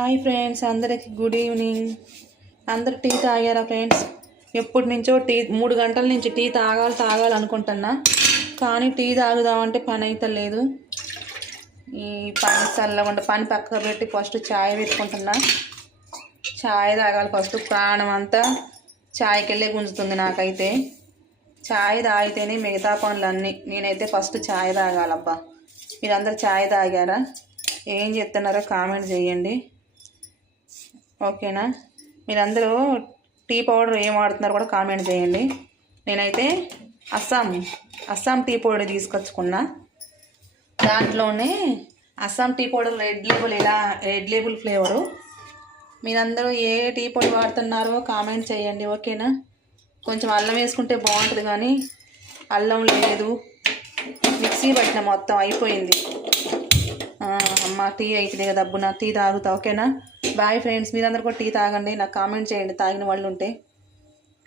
Hi friends, అందరికి good evening. అందరు tea తాగారా ఫ్రెండ్స్? ఎప్పటి నుంచో 3 గంటల నుంచి టీ తాగాలి అనుకుంటున్నా, కానీ టీ తాగుదామంటే పని అయితే లేదు. ఈ పని చల్లకుండా పని పక్కకు పెట్టి ఫస్ట్ ఛాయ్ పెట్టుకుంటున్నా. ఛాయ్ తాగాలి ఫస్ట్. ప్రాణం అంతా ఛాయ్కి వెళ్ళే గుంజుతుంది నాకైతే. ఛాయ్ తాగితేనే మిగతా పనులన్నీ. నేనైతే ఫస్ట్ ఛాయ్ తాగాలబ్బా. మీరందరూ ఛాయ్ తాగారా? ఏం చెప్తున్నారో కామెంట్ చేయండి, ఓకేనా? మీరందరూ టీ పౌడర్ ఏం వాడుతున్నారో కూడా కామెంట్ చేయండి. నేనైతే అస్సాం టీ పౌడర్ తీసుకొచ్చుకున్నా. దాంట్లోనే Assam tea powder red label flavour. మీరందరూ ఏ టీ పొడి వాడుతున్నారో కామెంట్ చేయండి, ఓకేనా? కొంచెం అల్లం వేసుకుంటే బాగుంటుంది, కానీ అల్లం లేదు. మిక్సీ పట్టిన మొత్తం అయిపోయింది. అమ్మ టీ అవుతుంది కదా, డబ్బు నా టీ తాగుతా, ఓకేనా? Bye friends. మీరందరూ కూడా టీ తాగండి, నాకు కామెంట్ చేయండి తాగిన వాళ్ళు ఉంటే.